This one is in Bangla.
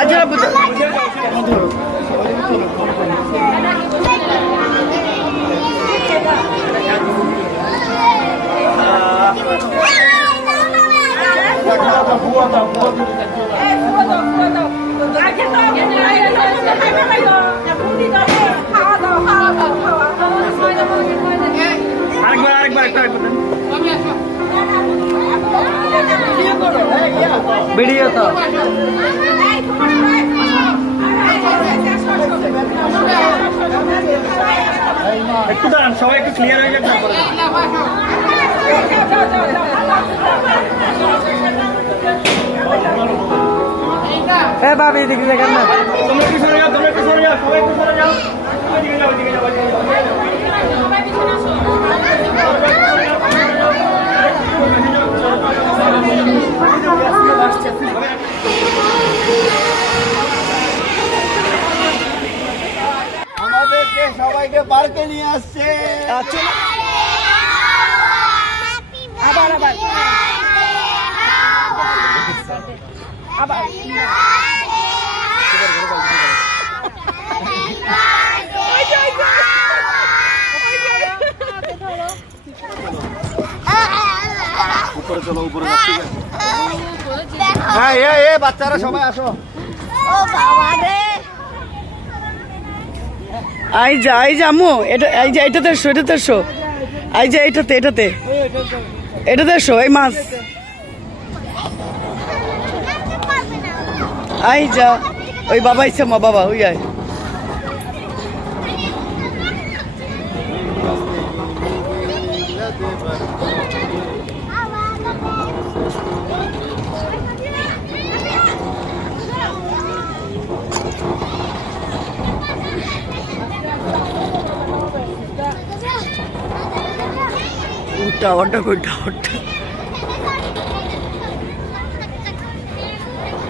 আচ্ছা ভিডিও তো একটু দাঁড়ান, সবাই একটু ক্লিয়ার হয়ে যাক। ভাবি এদিকে দেখেন না, তোমরা একটু সরে যাও, তোমরা একটু সরে যাও, সবাই একটু সরে যাও, এদিকে যাও, এদিকে যাও, আমাদেরকে সবাইকে পার্কে নিয়ে আসছে। আচ্ছা আবার আবার আবার উপরে চলো, উপরে যাচ্ছি। হ্যাঁ এ বাচ্চারা সবাই আসো। ও বাবা রে, আই যা আম্মু, এটা এই যে এটাতে শো, এটাতে শো, এই যে এটাতে শো, এই মাছ আই যা। ওই বাবা ইচ্ছে মা বাবা ওই যায়। টাওয়ারটা কই, টাওয়ারটা